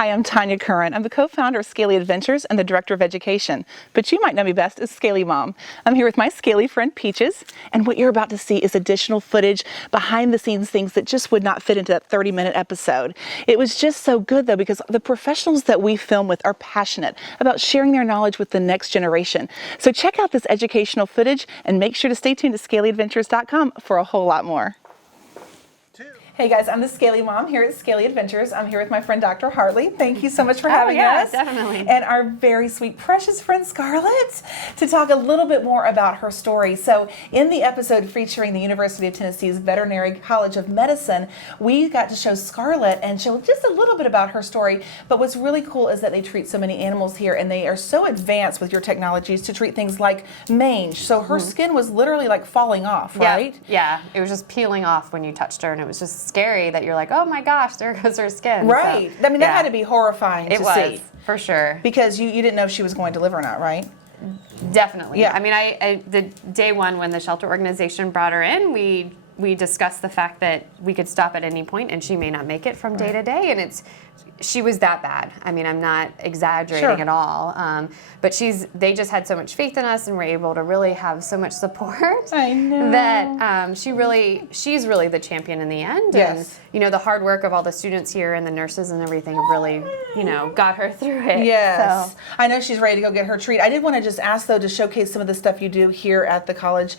Hi, I'm Tanya Curran. I'm the co-founder of Scaly Adventures and the director of education, but you might know me best as Scaly Mom. I'm here with my Scaly friend Peaches, and what you're about to see is additional footage, behind the scenes things that just would not fit into that 30-minute episode. It was just so good though, because the professionals that we film with are passionate about sharing their knowledge with the next generation. So check out this educational footage and make sure to stay tuned to scalyadventures.com for a whole lot more. Hey guys, I'm the Scaly Mom here at Scaly Adventures. I'm here with my friend Dr. Hartley. Thank you so much for having us. Definitely. And our very sweet, precious friend Scarlet to talk a little bit more about her story. So in the episode featuring the University of Tennessee's Veterinary College of Medicine, we got to show Scarlet and show just a little bit about her story. But what's really cool is that they treat so many animals here, and they are so advanced with your technologies to treat things like mange. So her skin was literally like falling off, right? Yeah, it was just peeling off when you touched her, and it was just scary that you're like, oh my gosh, there goes her skin. Right. So, I mean, that had to be horrifying to see. For sure. Because you didn't know if she was going to live or not, right? Definitely. Yeah. I mean, the day one when the shelter organization brought her in, we discussed the fact that we could stop at any point and she may not make it from day to day, and she was that bad. I mean, I'm not exaggerating at all. But they just had so much faith in us, and were able to really have so much support. I know. That she's really the champion in the end. Yes. And the hard work of all the students here and the nurses and everything have really, got her through it. Yes. So. I know she's ready to go get her treat. I did want to just ask though, to showcase some of the stuff you do here at the college.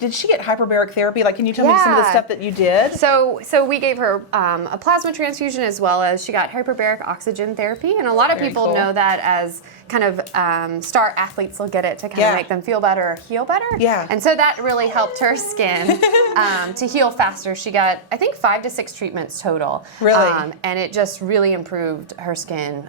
Did she get hyperbaric therapy? Like, can you tell me some of the stuff that you did? So we gave her a plasma transfusion, as well as she got hyperbaric oxygen therapy. And a lot of people know that as kind of star athletes will get it to kind of make them feel better or heal better. Yeah. And so that really helped her skin to heal faster. She got, I think, 5 to 6 treatments total. Really? And it just really improved her skin.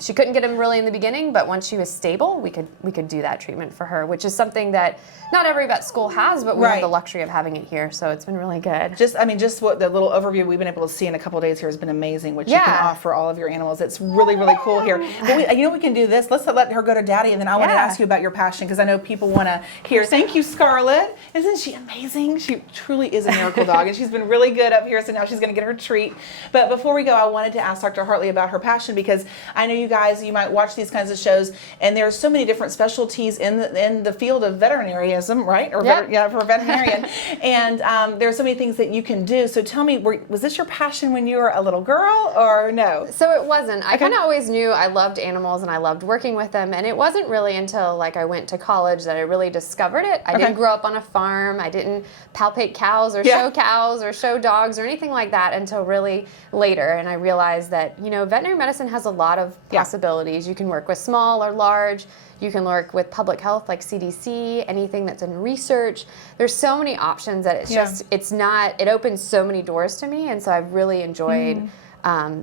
She couldn't get them really in the beginning, but once she was stable, we could do that treatment for her, which is something that not every vet school has, but we have the luxury of having it here. So it's been really good. Just what the little overview we've been able to see in a couple of days here has been amazing, which you can offer all of your animals. It's really, really cool here. But we can do this. Let's let her go to Daddy, and then I want to ask you about your passion, because I know people want to hear. Thank you, Scarlet. Isn't she amazing? She truly is a miracle dog, and she's been really good up here, so now she's going to get her treat. But before we go, I wanted to ask Dr. Hartley about her passion, because I know you guys, you might watch these kinds of shows, and there's so many different specialties in the field of veterinaryism, right? Or for a veterinarian. And there's so many things that you can do. So tell me, was this your passion when you were a little girl, or no? So it wasn't. I kind of always knew I loved animals and I loved working with them, and it wasn't really until I went to college that I really discovered it. I didn't grow up on a farm. I didn't palpate cows or show dogs or anything like that until really later. And I realized that veterinary medicine has a lot of possibilities. You can work with small or large. You can work with public health like CDC, anything that's in research. There's so many options that it opens so many doors to me, and so I've really enjoyed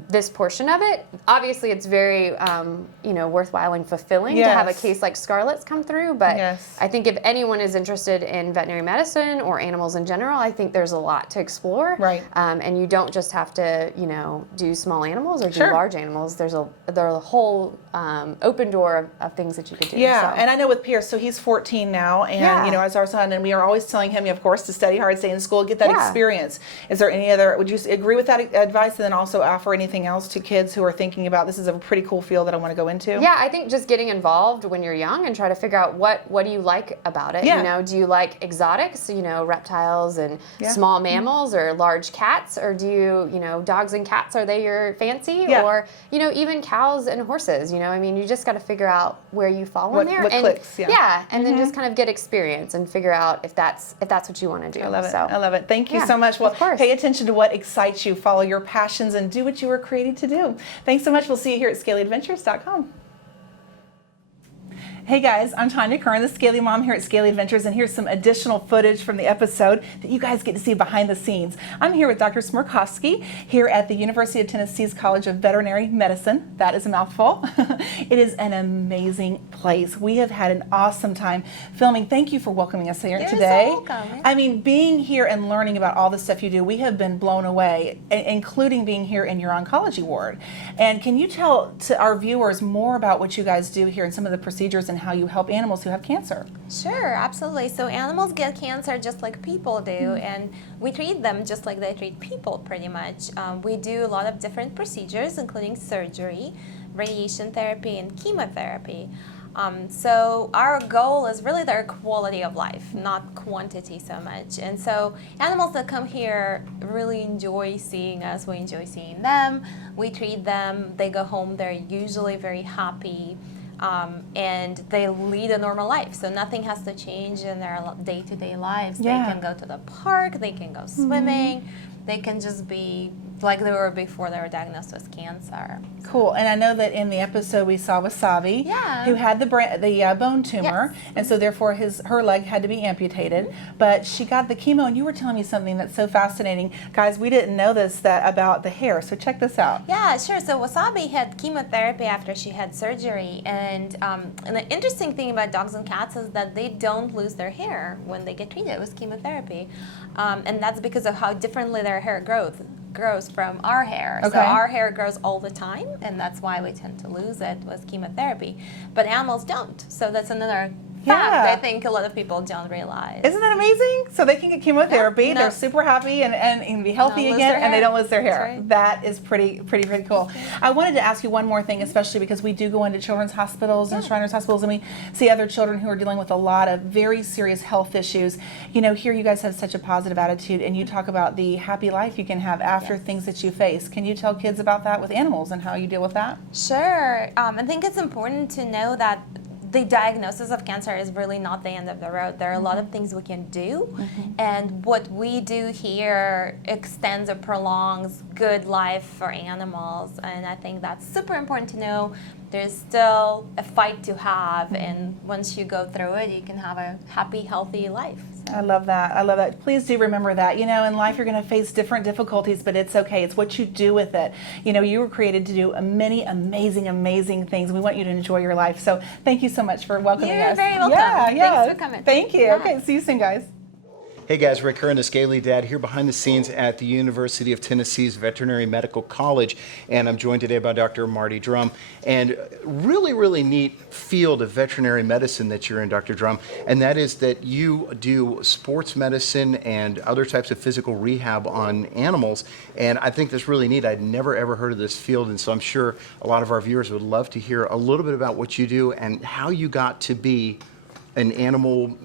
this portion of it. Obviously, it's very worthwhile and fulfilling to have a case like Scarlet's come through, but I think if anyone is interested in veterinary medicine or animals in general, I think there's a lot to explore. Right. And you don't just have to, do small animals or do large animals. There's a whole open door of things that you could do. Yeah, and I know with Pierce, so he's 14 now, and as our son, and we are always telling him, of course, to study hard, stay in school, get that experience. Is there any other, would you agree with that advice, and then also offer anything else to kids who are thinking about, this is a pretty cool field that I want to go into? Yeah, I think just getting involved when you're young and try to figure out what do you like about it. Do you like exotics, reptiles and small mammals, or large cats, or do you, dogs and cats, are they your fancy? Or, even cows and horses, you just got to figure out where you fall in there. What clicks, and then just kind of get experience and figure out if that's what you want to do. I love it. I love it. Thank you so much. Well, pay attention to what excites you, follow your passions, and do what you were created to do. Thanks so much. We'll see you here at scalyadventures.com. Hey guys, I'm Tanya Curran, the Scaly Mom here at Scaly Adventures, and here's some additional footage from the episode that you guys get to see behind the scenes. I'm here with Dr. Smirkovski here at the University of Tennessee's College of Veterinary Medicine. That is a mouthful. It is an amazing place. We have had an awesome time filming. Thank you for welcoming us here today. So welcome. I mean, being here and learning about all the stuff you do, we have been blown away, including being here in your oncology ward. And can you tell to our viewers more about what you guys do here and some of the procedures and how you help animals who have cancer. Sure, absolutely. So animals get cancer just like people do, and we treat them just like they treat people pretty much. We do a lot of different procedures, including surgery, radiation therapy, and chemotherapy. So our goal is really their quality of life, not quantity so much. And so animals that come here really enjoy seeing us. We enjoy seeing them. We treat them. They go home. They're usually very happy. And they lead a normal life. So nothing has to change in their day-to-day lives. Yeah. They can go to the park. They can go swimming. They can just be like they were before they were diagnosed with cancer. Cool. And I know that in the episode we saw Wasabi, who had the bone tumor, and so therefore her leg had to be amputated. But she got the chemo, and you were telling me something that's so fascinating, guys. We didn't know this about the hair. So check this out. Yeah, sure. So Wasabi had chemotherapy after she had surgery, and the interesting thing about dogs and cats is that they don't lose their hair when they get treated with chemotherapy, and that's because of how differently their hair grows from our hair. Okay. So our hair grows all the time, and that's why we tend to lose it with chemotherapy. But animals don't. So that's another fact I think a lot of people don't realize. Isn't that amazing? So they can get chemotherapy, Yeah, they're super happy and be healthy again, and they don't lose their hair. Right. That is pretty cool. I wanted to ask you one more thing, especially because we do go into children's hospitals and Shriners hospitals, and we see other children who are dealing with a lot of very serious health issues. You know, here you guys have such a positive attitude, and you talk about the happy life you can have after things that you face. Can you tell kids about that with animals and how you deal with that? Sure. I think it's important to know that the diagnosis of cancer is really not the end of the road. There are a lot of things we can do, and what we do here extends or prolongs good life for animals, and I think that's super important to know. There's still a fight to have, and once you go through it, you can have a happy, healthy life. So. I love that. I love that. Please do remember that. You know, in life you're going to face different difficulties, but it's okay. It's what you do with it. You know, you were created to do many amazing, amazing things. We want you to enjoy your life. So thank you so much for welcoming us. You're very welcome. Yeah. Thanks for coming. Thank you. Yeah. Okay, see you soon, guys. Hey guys, Rick Hearn, the Scaly Dad, here behind the scenes at the University of Tennessee's Veterinary Medical College, and I'm joined today by Dr. Marti Drum. And really neat field of veterinary medicine that you're in, Dr. Drum, and that is that you do sports medicine and other types of physical rehab on animals, and I think that's really neat. I'd never ever heard of this field, and so I'm sure a lot of our viewers would love to hear a little bit about what you do and how you got to be an animal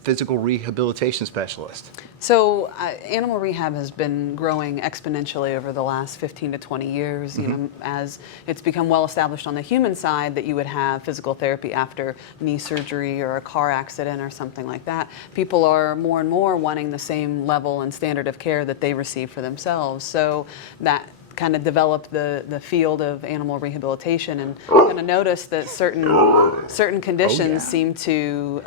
physical rehabilitation specialist. So animal rehab has been growing exponentially over the last 15 to 20 years, you know, as it's become well established on the human side that you would have physical therapy after knee surgery or a car accident or something like that. People are more and more wanting the same level and standard of care that they receive for themselves. So that kind of developed the field of animal rehabilitation, and kind of noticed that certain conditions seem to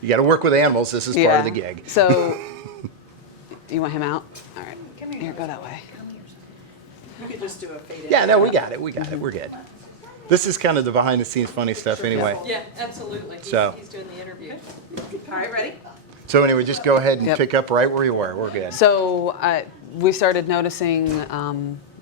You got to work with animals. This is part of the gig. So you want him out? All right, come here, go that way. We could just do a fade in. Yeah, no, we got it. We're good. This is kind of the behind the scenes funny stuff anyway. Yeah, absolutely. He's doing the interview. All right, ready? So anyway, just go ahead and Yep. pick up right where you were. We're good. So we started noticing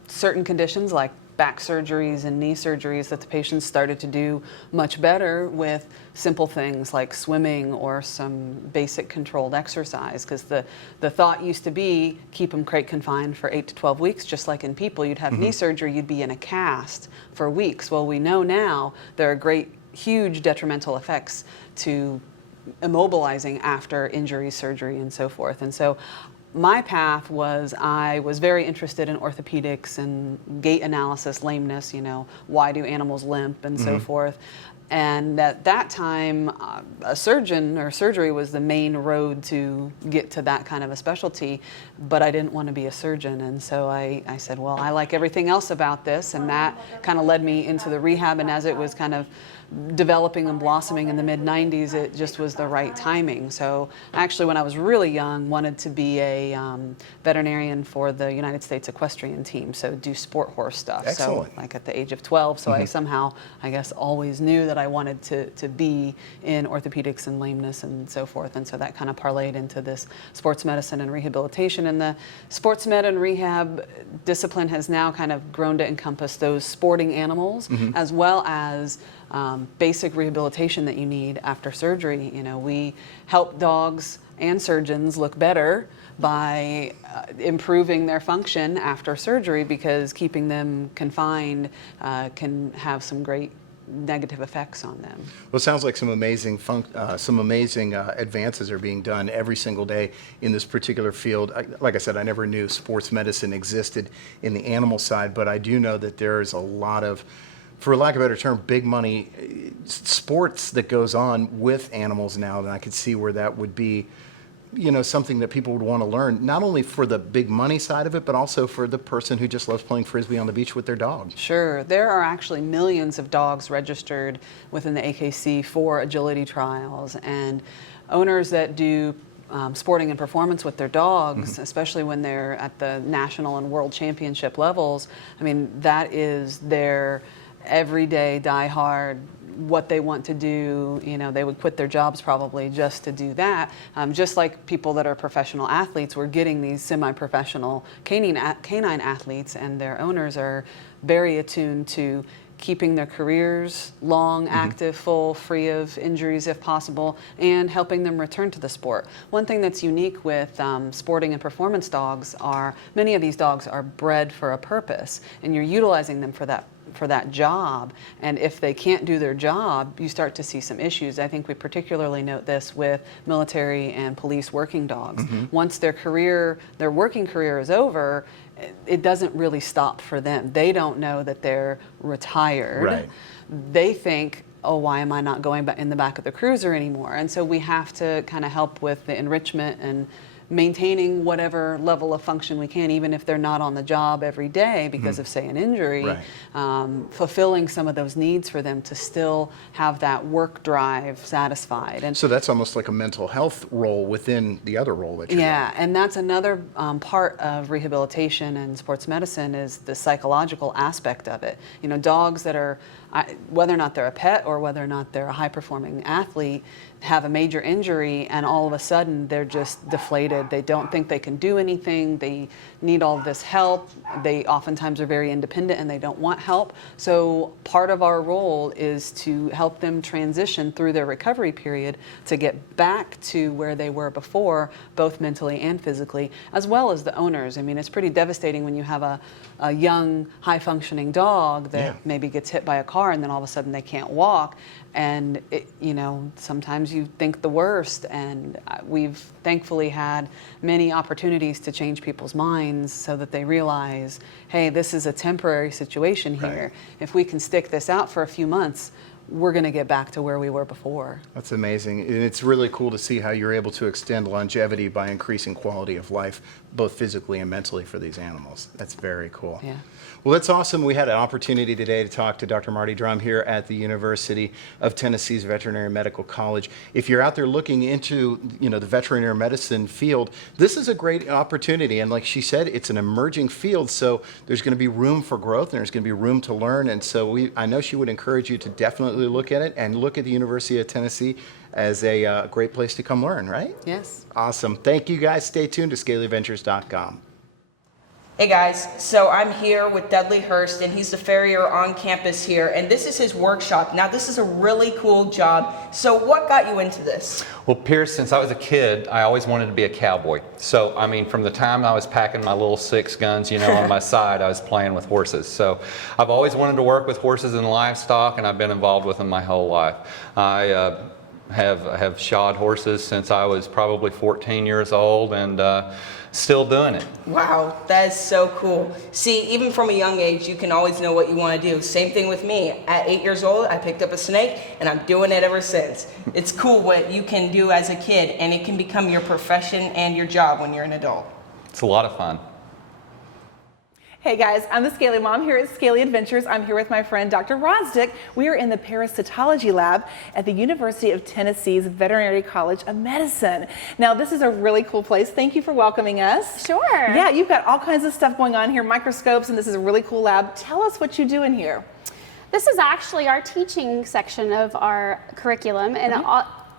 certain conditions like back surgeries and knee surgeries that the patients started to do much better with simple things like swimming or some basic controlled exercise, because the thought used to be keep them crate confined for 8 to 12 weeks, just like in people. You'd have knee surgery, you'd be in a cast for weeks. Well, we know now there are huge detrimental effects to immobilizing after injury, surgery, and so forth. And so my path was, I was very interested in orthopedics and gait analysis, lameness, you know, why do animals limp and so forth. And at that time, a surgeon or surgery was the main road to get to that kind of a specialty, but I didn't want to be a surgeon. And so I said, well, I like everything else about this, and that kind of led me into the rehab. And as it was kind of developing and blossoming in the mid-90s, it just was the right timing. So actually, when I was really young, wanted to be a veterinarian for the United States equestrian team, so do sport horse stuff. Excellent. So like at the age of 12, so I somehow, I guess, always knew that that I wanted to be in orthopedics and lameness and so forth. And so that kind of parlayed into this sports medicine and rehabilitation. And the sports med and rehab discipline has now kind of grown to encompass those sporting animals as well as basic rehabilitation that you need after surgery. You know, we help dogs and surgeons look better by improving their function after surgery, because keeping them confined can have some great negative effects on them. Well, it sounds like some amazing advances are being done every single day in this particular field. Like I said, I never knew sports medicine existed in the animal side, but I do know that there is a lot of, for lack of a better term, big money sports that goes on with animals now, and I could see where that would be, you know, something that people would want to learn, not only for the big money side of it, but also for the person who just loves playing Frisbee on the beach with their dog. Sure. There are actually millions of dogs registered within the AKC for agility trials, and owners that do sporting and performance with their dogs, especially when they're at the national and world championship levels, I mean, that is their everyday die-hard, what they want to do. You know, they would quit their jobs probably just to do that. Just like people that are professional athletes, we're getting these semi-professional canine athletes, and their owners are very attuned to keeping their careers long, active, full, free of injuries if possible, and helping them return to the sport. One thing that's unique with sporting and performance dogs are many of these dogs are bred for a purpose, and you're utilizing them for that job. And if they can't do their job, you start to see some issues. I think we particularly note this with military and police working dogs. Once their working career is over, it doesn't really stop for them. They don't know that they're retired. Right. They think, oh, why am I not going in the back of the cruiser anymore? And so we have to kind of help with the enrichment and maintaining whatever level of function we can, even if they're not on the job every day because of, say, an injury, fulfilling some of those needs for them to still have that work drive satisfied. And so that's almost like a mental health role within the other role that you're doing. And that's another part of rehabilitation and sports medicine is the psychological aspect of it. You know, dogs that are, whether or not they're a pet or whether or not they're a high-performing athlete, have a major injury and all of a sudden they're just deflated. They don't think they can do anything. They need all this help. They oftentimes are very independent and they don't want help. So part of our role is to help them transition through their recovery period to get back to where they were before, both mentally and physically, as well as the owners. I mean, it's pretty devastating when you have a young, high-functioning dog that maybe gets hit by a car and then all of a sudden they can't walk. And, you know, sometimes you think the worst, and we've thankfully had many opportunities to change people's minds so that they realize, hey, this is a temporary situation here. If we can stick this out for a few months, we're going to get back to where we were before. That's amazing. And it's really cool to see how you're able to extend longevity by increasing quality of life, both physically and mentally for these animals. That's very cool. Yeah. Well, that's awesome. We had an opportunity today to talk to Dr. Marti Drum here at the University of Tennessee's Veterinary Medical College. If you're out there looking into, you know, the veterinary medicine field, this is a great opportunity. And like she said, it's an emerging field, so there's going to be room for growth and there's going to be room to learn. And so I know she would encourage you to definitely look at it and look at the University of Tennessee as a great place to come learn, right? Yes. Awesome. Thank you, guys. Stay tuned to scalyventures.com. Hey guys, so I'm here with Dudley Hurst, and he's the farrier on campus here, and this is his workshop. Now this is a really cool job. So what got you into this? Well, Pierce, since I was a kid, I always wanted to be a cowboy. So, I mean, from the time I was packing my little 6 guns, you know, on my side, I was playing with horses. So I've always wanted to work with horses and livestock, and I've been involved with them my whole life. I have shod horses since I was probably 14 years old, and still doing it. Wow, that is so cool. See, even from a young age, you can always know what you want to do. Same thing with me. At 8 years old, I picked up a snake, and I'm doing it ever since. It's cool what you can do as a kid, and it can become your profession and your job when you're an adult. It's a lot of fun. Hey guys, I'm the Scaly Mom here at Scaly Adventures. I'm here with my friend Dr. Wyrosdick. We are in the Parasitology lab at the University of Tennessee's Veterinary College of Medicine. Now this is a really cool place. Thank you for welcoming us. Sure. Yeah, you've got all kinds of stuff going on here, microscopes, and this is a really cool lab. Tell us what you do in here. This is actually our teaching section of our curriculum, and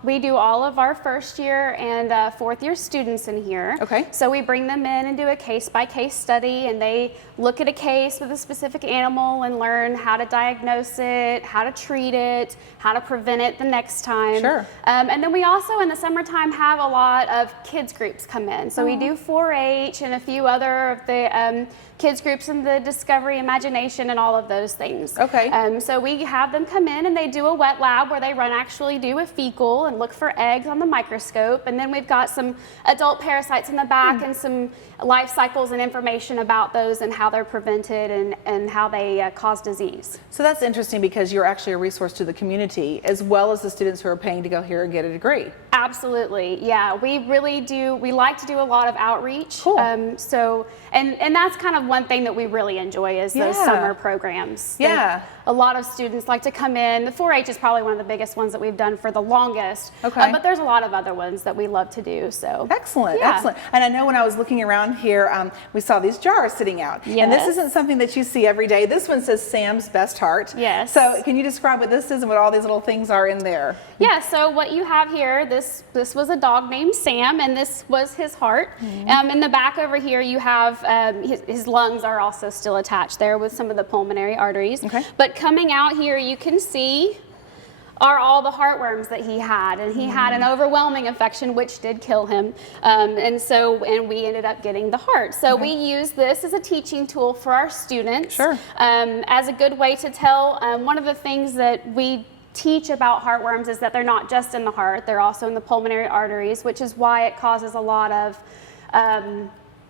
we do all of our first year and fourth year students in here. Okay. So we bring them in and do a case-by-case study, and they look at a case with a specific animal and learn how to diagnose it, how to treat it, how to prevent it the next time. Sure. And then we also in the summertime have a lot of kids groups come in. So we do 4-H and a few other of the kids groups in the Discovery, Imagination, and all of those things. Okay. So we have them come in and they do a wet lab where they actually do a fecal and look for eggs on the microscope. And then we've got some adult parasites in the back and some life cycles and information about those and how they're prevented and how they cause disease. So that's interesting because you're actually a resource to the community as well as the students who are paying to go here and get a degree. Absolutely, yeah. We really do. We like to do a lot of outreach. Cool. And that's kind of one thing that we really enjoy is those summer programs. Yeah. A lot of students like to come in. The 4-H is probably one of the biggest ones that we've done for the longest. Okay. But there's a lot of other ones that we love to do. So Excellent, yeah. excellent. And I know when I was looking around here, we saw these jars sitting out. And this Yes. isn't something that you see every day. This one says Sam's Best Heart. Yes. So can you describe what this is and what all these little things are in there? Yeah, so what you have here, this was a dog named Sam, and this was his heart. In the back over here, you have his lungs are also still attached there with some of the pulmonary arteries. Okay. But coming out here, you can see are all the heartworms that he had, and he had an overwhelming infection which did kill him, and we ended up getting the heart. So we use this as a teaching tool for our students. Sure. As a good way to tell. One of the things that we teach about heartworms is that they're not just in the heart, they're also in the pulmonary arteries, which is why it causes a lot of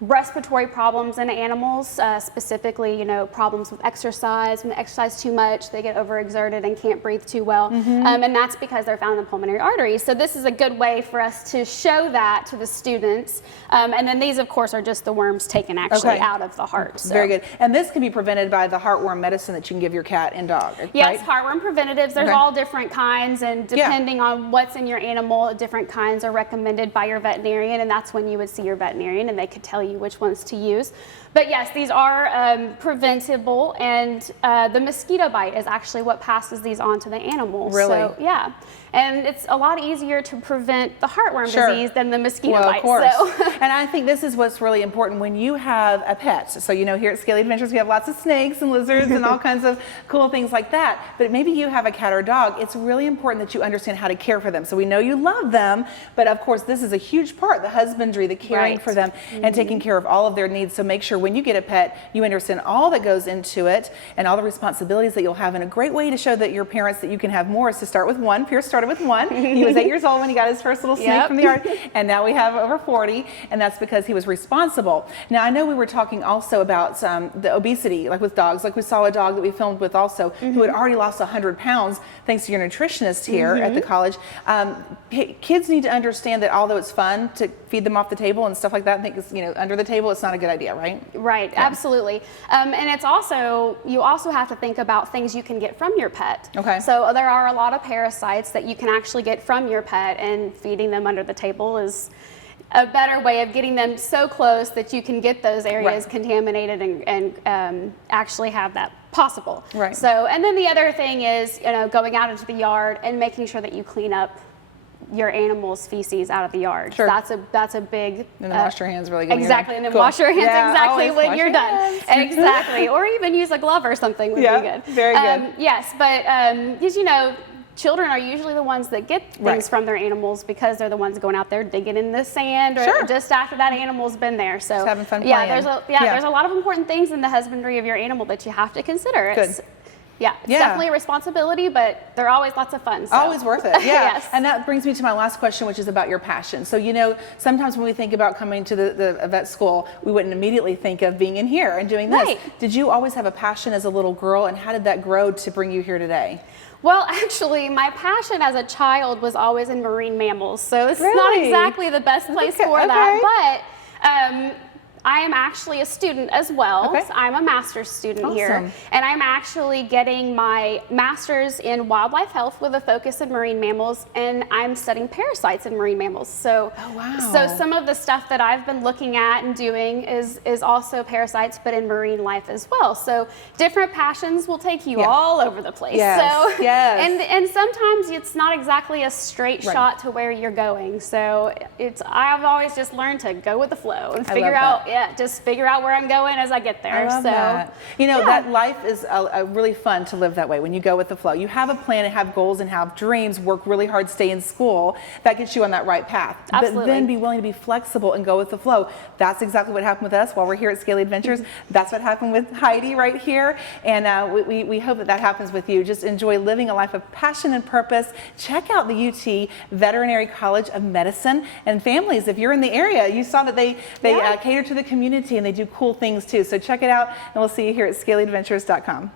respiratory problems in animals, specifically, problems with exercise. When they exercise too much, they get overexerted and can't breathe too well. And that's because they're found in the pulmonary arteries. So this is a good way for us to show that to the students. And then these, of course, are just the worms taken actually out of the heart. So. Very good. And this can be prevented by the heartworm medicine that you can give your cat and dog, Yes, right? heartworm preventatives. There's all different kinds, and depending on what's in your animal, different kinds are recommended by your veterinarian, and that's when you would see your veterinarian, and they could tell you which ones to use. But yes, these are preventable, and the mosquito bite is actually what passes these on to the animals. Really? So, yeah. And it's a lot easier to prevent the heartworm disease than the mosquito bite. Of course. So. And I think this is what's really important when you have a pet. So, here at Scaly Adventures, we have lots of snakes and lizards and all kinds of cool things like that. But maybe you have a cat or dog. It's really important that you understand how to care for them. So we know you love them, but of course, this is a huge part, the husbandry, the caring for them, and taking care of all of their needs. So make sure when you get a pet, you understand all that goes into it and all the responsibilities that you'll have. And a great way to show that your parents that you can have more is to start with one. Pierce started with one. He was 8 years old when he got his first little snake from the yard, and now we have over 40, and that's because he was responsible. Now, I know we were talking also about the obesity, like with dogs. Like we saw a dog that we filmed with also who had already lost 100 pounds thanks to your nutritionist here at the college. Kids need to understand that although it's fun to feed them off the table and stuff like that, I think it's, under the table, it's not a good idea, right? Right, absolutely. And it's also, you also have to think about things you can get from your pet. Okay. So there are a lot of parasites that you can actually get from your pet, and feeding them under the table is a better way of getting them so close that you can get those areas contaminated and actually have that possible. Right. So, and then the other thing is, going out into the yard and making sure that you clean up your animal's feces out of the yard. Sure. That's a big. And then wash your hands really good. Exactly, and then wash your hands exactly when you're done. Exactly, or even use a glove or something would be good. Very good. Yes, but because children are usually the ones that get things from their animals because they're the ones going out there digging in the sand or just after that animal's been there. So just having fun playing. There's a lot of important things in the husbandry of your animal that you have to consider. It's definitely a responsibility, but they're always lots of fun. So. Always worth it, Yes. And that brings me to my last question, which is about your passion. So, sometimes when we think about coming to the vet school, we wouldn't immediately think of being in here and doing this. Right. Did you always have a passion as a little girl, and how did that grow to bring you here today? Well, actually, my passion as a child was always in marine mammals, so it's not exactly the best place for that, but I am actually a student as well. Okay. So I'm a master's student here, Awesome. and I'm actually getting my master's in wildlife health with a focus in marine mammals, and I'm studying parasites in marine mammals. So, so some of the stuff that I've been looking at and doing is also parasites, but in marine life as well. So different passions will take you all over the place. Yes. So, Yes. and sometimes it's not exactly a straight shot to where you're going. So I've always just learned to go with the flow and figure out, just figure out where I'm going as I get there. I love that. You know, that life is really fun to live that way when you go with the flow. You have a plan and have goals and have dreams, work really hard, stay in school. That gets you on that right path. Absolutely. But then be willing to be flexible and go with the flow. That's exactly what happened with us while we're here at Scaly Adventures. That's what happened with Heidi right here. And we hope that happens with you. Just enjoy living a life of passion and purpose. Check out the UT Veterinary College of Medicine. And families, if you're in the area, you saw that they cater to the community and they do cool things too. So check it out, and we'll see you here at scalyadventures.com.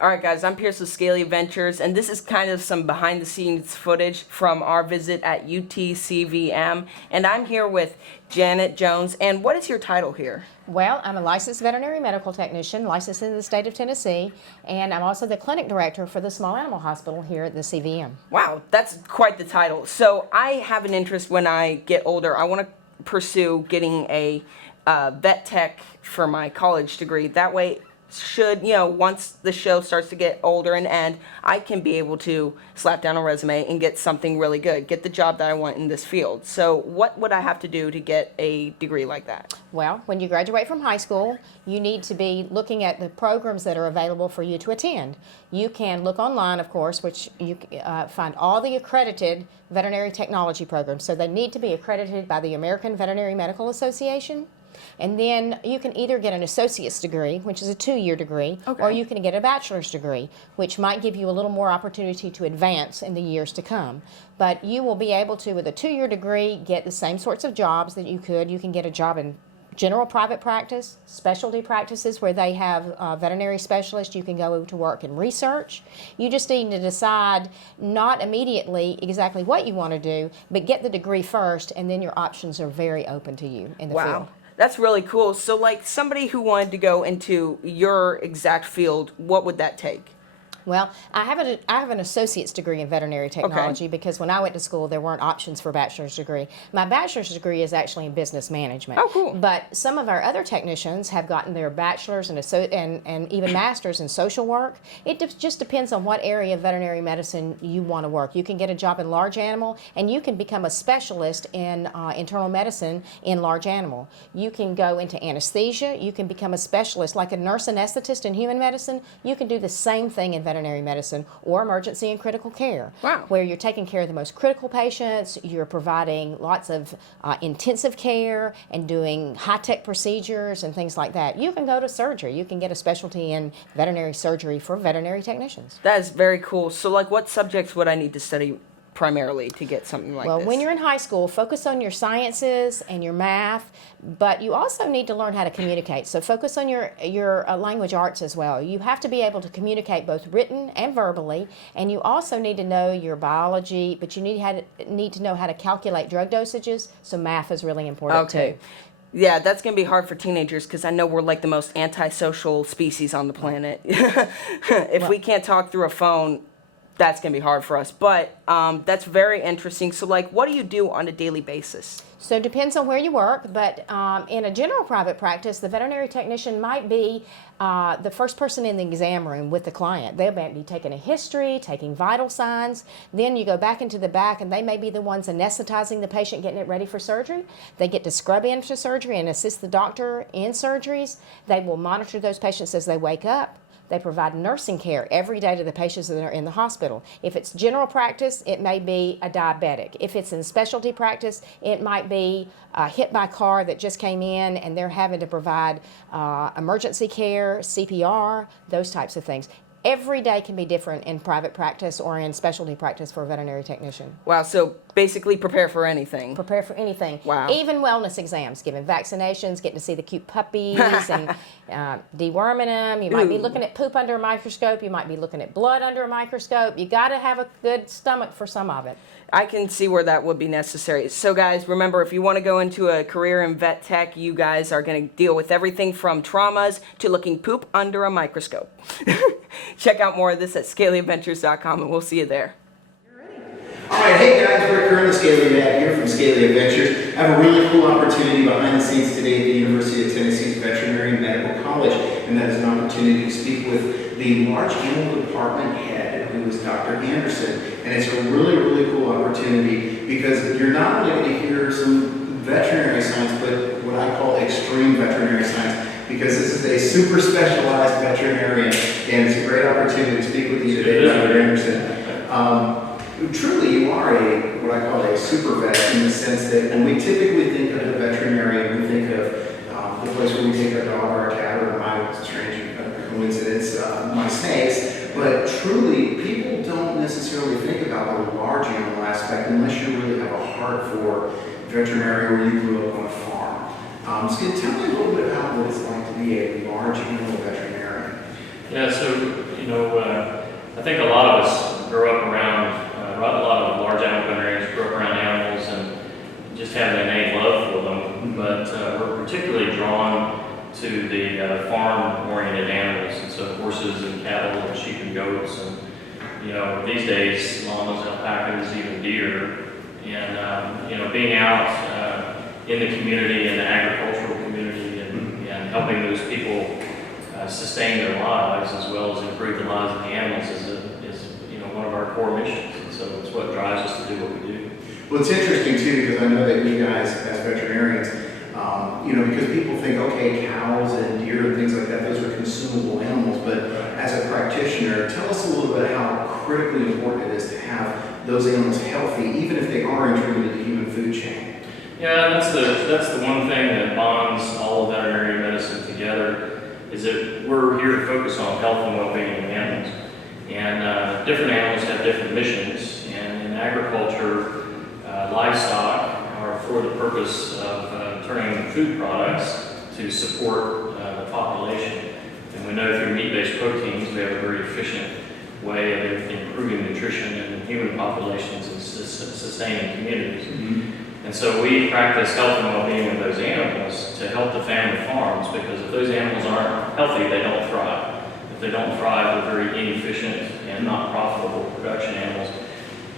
All right, guys, I'm Pierce with Scaly Adventures, and this is kind of some behind-the-scenes footage from our visit at UTCVM. And I'm here with Janet Jones. And what is your title here? Well, I'm a licensed veterinary medical technician, licensed in the state of Tennessee, and I'm also the clinic director for the small animal hospital here at the CVM. Wow, that's quite the title. So I have an interest when I get older. I want to pursue getting a vet tech for my college degree. That way, once the show starts to get older and end, I can be able to slap down a resume and get something really good, get the job that I want in this field. So what would I have to do to get a degree like that? Well, when you graduate from high school, you need to be looking at the programs that are available for you to attend. You can look online, of course, which you find all the accredited veterinary technology programs. So they need to be accredited by the American Veterinary Medical Association. And then you can either get an associate's degree, which is a 2-year degree, or you can get a bachelor's degree, which might give you a little more opportunity to advance in the years to come. But you will be able to, with a 2-year degree, get the same sorts of jobs that you could. You can get a job in general private practice, specialty practices where they have veterinary specialists. You can go to work in research. You just need to decide not immediately exactly what you want to do, but get the degree first, and then your options are very open to you in the field. That's really cool. So like somebody who wanted to go into your exact field, what would that take? Well, I have an associate's degree in veterinary technology because when I went to school, there weren't options for a bachelor's degree. My bachelor's degree is actually in business management. Oh, cool. But some of our other technicians have gotten their bachelor's and even master's in social work. It just depends on what area of veterinary medicine you want to work. You can get a job in large animal, and you can become a specialist in internal medicine in large animal. You can go into anesthesia. You can become a specialist, like a nurse anesthetist in human medicine. You can do the same thing in veterinary medicine or emergency and critical care, where you're taking care of the most critical patients, you're providing lots of intensive care and doing high-tech procedures and things like that. You can go to surgery. You can get a specialty in veterinary surgery for veterinary technicians. That is very cool. So like what subjects would I need to study primarily to get something like this? Well, when you're in high school, focus on your sciences and your math, but you also need to learn how to communicate. So focus on your language arts as well. You have to be able to communicate both written and verbally, and you also need to know your biology, but you need to know how to calculate drug dosages, so math is really important too. Yeah, that's going to be hard for teenagers because I know we're like the most antisocial species on the planet. If we can't talk through a phone, that's going to be hard for us. But that's very interesting. So like, what do you do on a daily basis? So it depends on where you work, but in a general private practice, the veterinary technician might be the first person in the exam room with the client. They might be taking a history, taking vital signs. Then you go back into the back, and they may be the ones anesthetizing the patient, getting it ready for surgery. They get to scrub into surgery and assist the doctor in surgeries. They will monitor those patients as they wake up. They provide nursing care every day to the patients that are in the hospital. If it's general practice, it may be a diabetic. If it's in specialty practice, it might be hit by a car that just came in and they're having to provide emergency care, CPR, those types of things. every day can be different in private practice or in specialty practice for a veterinary technician. Wow, so basically prepare for anything. Prepare for anything. Wow. Even wellness exams, giving vaccinations, getting to see the cute puppies and deworming them. You might be looking at poop under a microscope. You might be looking at blood under a microscope. You got to have a good stomach for some of it. I can see where that would be necessary. So guys, remember, if you want to go into a career in vet tech, you guys are going to deal with everything from traumas to looking poop under a microscope. Check out more of this at scalyadventures.com, and we'll see you there. All right, hey guys, Rick Kern, the Scaly Dad here from Scaly Adventures. I have a really cool opportunity behind the scenes today at the University of Tennessee's Veterinary Medical College, and that is an opportunity to speak with the large animal department head, who is Dr. Anderson. And it's a really, really cool opportunity because you're not only going to hear some veterinary science, but what I call extreme veterinary science, because this is a super specialized veterinarian, and it's a great opportunity to speak with you today, Dr. Anderson. Truly, you are what I call a super vet in the sense that when we typically think of a veterinarian, we think of the place where we take our dog or our cat or my strange coincidence, my snakes. But truly, people don't necessarily think about the large animal aspect unless you really have a heart for veterinary or you grew up on a farm. So tell me a little bit about what it's like to be a large animal veterinarian. Yeah, so, you know, I think a lot of us grow up around, a lot of large animal veterinarians grow up around animals and just have an innate love for them, but we're particularly drawn to the farm-oriented animals, and so horses and cattle and sheep and goats, and you know, these days llamas, alpacas, even deer, and you know, being out in the community, in the agricultural community, and helping those people sustain their lives as well as improve the lives of the animals is you know, one of our core missions, and so it's what drives us to do what we do. Well, it's interesting too, because I know that you guys as veterinarians, you know, because people think, okay, cows and deer and things like that, those are consumable animals, but as a practitioner, tell us a little bit how critically important it is to have those animals healthy, even if they are entering into the human food chain. Yeah, that's the one thing that bonds all of veterinary medicine together, is that we're here to focus on health and well-being of animals. And different animals have different missions, and in agriculture, livestock are for the purpose of turning food products to support the population. And we know through meat-based proteins, we have a very efficient way of improving nutrition in human populations and sustaining communities. And so we practice health and well-being of those animals to help the family farms, because if those animals aren't healthy, they don't thrive. If they don't thrive, they're very inefficient and not profitable production animals.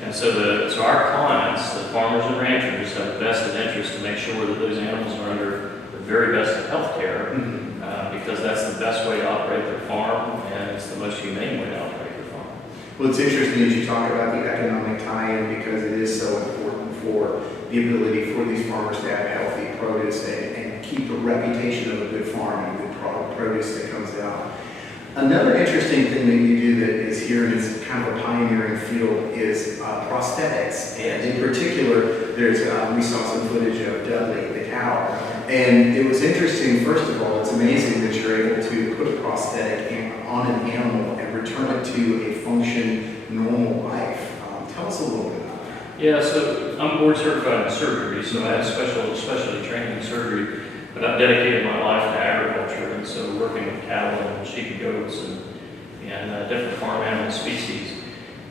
And so our clients, the farmers and ranchers, have a vested interest to make sure that those animals are under the very best of health care, because that's the best way to operate their farm, and it's the most humane way to operate their farm. Well, it's interesting as you talk about the economic tie-in, because it is so important for the ability for these farmers to have healthy produce and keep a reputation of a good farm and good produce that comes out. Another interesting thing that you do that is here, and it's kind of a pioneering field, is prosthetics. And in particular, there's we saw some footage of Dudley, the cow. And it was interesting, first of all, it's amazing that you're able to put a prosthetic on an animal and return it to a function, normal life. Tell us a little bit about that. Yeah, so I'm board certified in surgery, so I have specialty training in surgery. But I've dedicated my life to agriculture, and so working with cattle and sheep and goats and different farm animal species.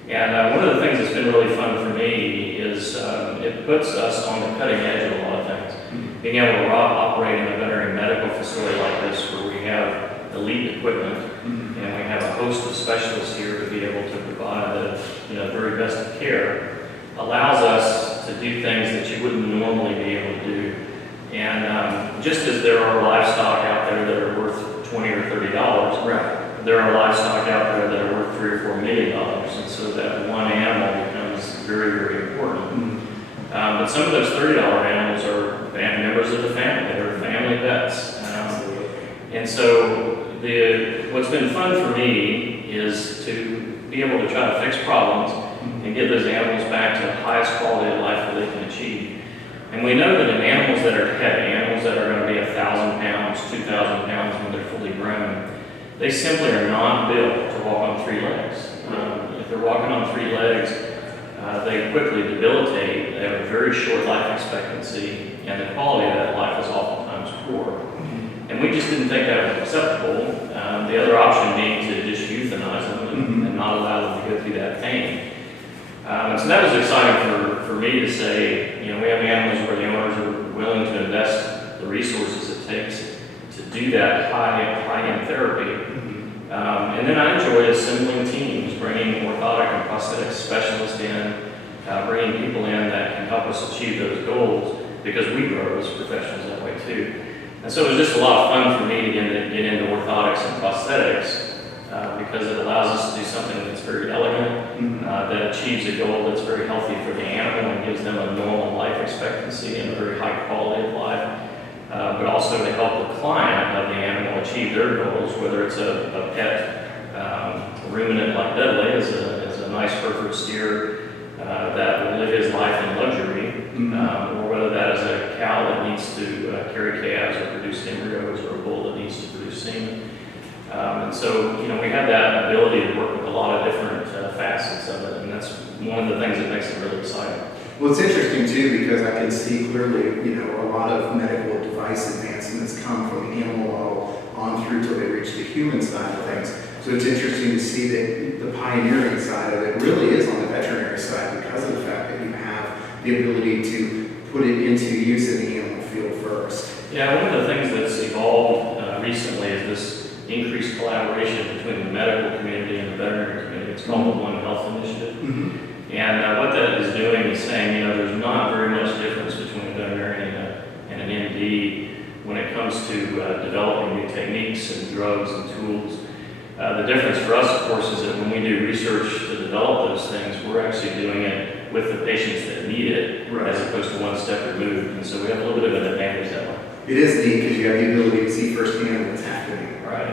And one of the things that's been really fun for me is it puts us on the cutting edge of a lot of things. Being able to operate in a veterinary medical facility like this, where we have elite equipment and we have a host of specialists here to be able to provide the very best of care, allows us to do things that you wouldn't normally be able to do. And just as there are livestock out there that are worth $20 or $30, there are livestock out there that are worth $3 or $4 million, and so that one animal becomes very, very important. But some of those $30 animals are members of the family; they're family pets. And so what's been fun for me is to be able to try to fix problems and get those animals back to the highest quality of life that they can achieve. And we know that in animals that are heavy, animals that are going to be 1,000 pounds, 2,000 pounds when they're fully grown, they simply are not built to walk on 3 legs. If they're walking on 3 legs, they quickly debilitate, they have a very short life expectancy, and the quality of that life is oftentimes poor. And we just didn't think that was acceptable. The other option being to just euthanize them and not allow them to go through that pain. And so that was exciting for me to say, you know, we have animals where the owners are willing to invest the resources it takes to do that high-end therapy. And then I enjoy assembling teams, bringing orthotic and prosthetic specialists in, bringing people in that can help us achieve those goals, because we grow as professionals that way too. And so it was just a lot of fun for me to get into orthotics and prosthetics, because it allows us to do something that's very elegant, that achieves a goal that's very healthy for the animal and gives them a normal life expectancy and a very high quality of life, but also to help the client of the animal achieve their goals, whether it's a pet ruminant like Dudley is a nice Hereford steer that will live his life in luxury, or whether that is a cow that needs to carry calves or produce embryos, or a bull that needs to produce semen. And so, you know, we have that ability to work with a lot of different facets of it, and that's one of the things that makes it really exciting. Well, it's interesting too, because I can see clearly, you know, a lot of medical device advancements come from the animal model on through till they reach the human side of things. So it's interesting to see that the pioneering side of it really is on the veterinary side, because of the fact that you have the ability to put it into use in the animal field first. Yeah, one of the things that's evolved recently is this increased collaboration between the medical community and the veterinary community. It's called the One Health Initiative. And what that is doing is saying, you know, there's not very much difference between a veterinarian and an MD when it comes to developing new techniques and drugs and tools. The difference for us, of course, is that when we do research to develop those things, we're actually doing it with the patients that need it, as opposed to one step removed. And so we have a little bit of an advantage that way. It is neat because you have the ability to see firsthand what's happening. Right.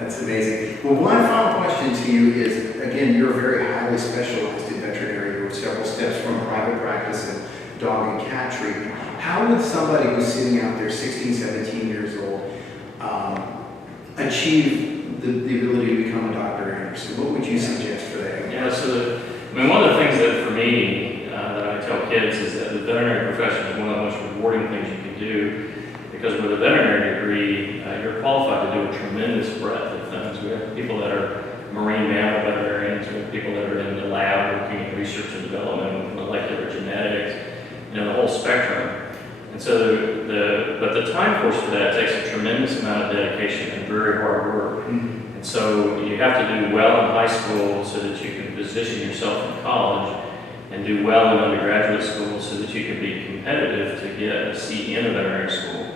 That's amazing. Well, one final question to you is, again, you're very highly specialized in veterinary. You're several steps from private practice and dog and cat treatment. How would somebody who's sitting out there 16, 17 years old achieve the ability to become a Dr. Anderson? What would you suggest for that? Yeah, so one of the things that for me, that I tell kids is that the veterinary profession is one of the most rewarding things you can do, because with a veterinary degree, you're qualified to do a tremendous breadth of things. We have people that are marine mammal veterinarians, we have people that are in the lab working in research and development, molecular genetics, you know, the whole spectrum. And so but the time course for that takes a tremendous amount of dedication and very hard work. And so you have to do well in high school so that you can position yourself in college, and do well in undergraduate school so that you can be competitive to get a seat in a veterinary school.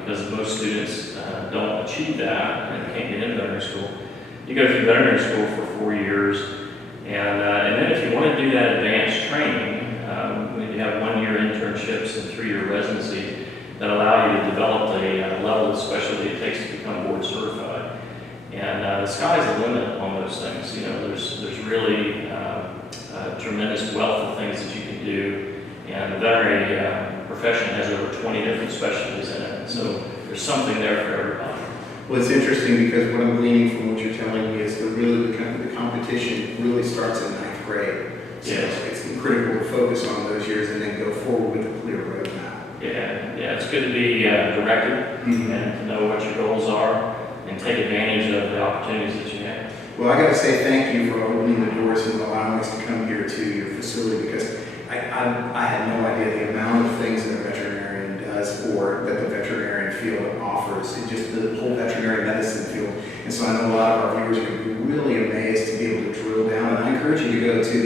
Because most students don't achieve that and can't get into veterinary school. You go through veterinary school for 4 years, and then if you want to do that advanced training, you have 1-year internships and 3-year residency that allow you to develop the level of specialty it takes to become board certified. And the sky's the limit on those things. You know, there's really a tremendous wealth of things that you can do, and the veterinary profession has over 20 different specialties in it. So there's something there for everybody. Well, it's interesting because what I'm gleaning from what you're telling me is that really the competition really starts in 9th grade. So it's critical to focus on those years and then go forward with a clear roadmap. Yeah, it's good to be directed and to know what your goals are and take advantage of the opportunities that you have. Well, I got to say thank you for opening the doors and allowing us to come here to your facility, because I had no idea the amount of things that a veterinarian does, or that the veterinarian field offers, and just the whole veterinary medicine field. And so I know a lot of our viewers are going to be really amazed to be able to drill down. And I encourage you to go to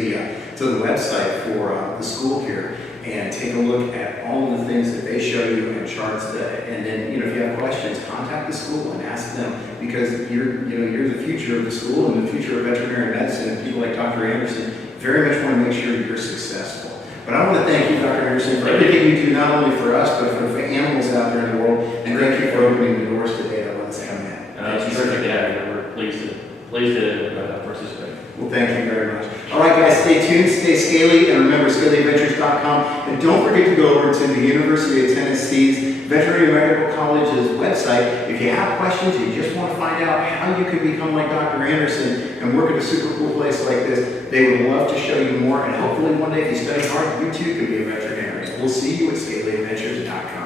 the website for the school here and take a look at all of the things that they show you and charts that. And then, you know, if you have questions, contact the school and ask them, because you're the future of the school and the future of veterinary medicine, and people like Dr. Anderson very much want to make sure you're successful. But I want to thank you, Dr. Anderson, for everything you do, not only for us, but for animals out there in the world. And thank you for opening the doors today to let us come in. It's terrific to have you. We're pleased to participate. Well, thank you very much. All right, guys, stay tuned. tuned, stay scaly, and remember scalyadventures.com. And don't forget to go over to the University of Tennessee's Veterinary Medical College's website. If you have questions, you just want to find out how you can become like Dr. Anderson and work at a super cool place like this, they would love to show you more. And hopefully one day, if you study hard, you too could be a veterinarian. We'll see you at scalyadventures.com.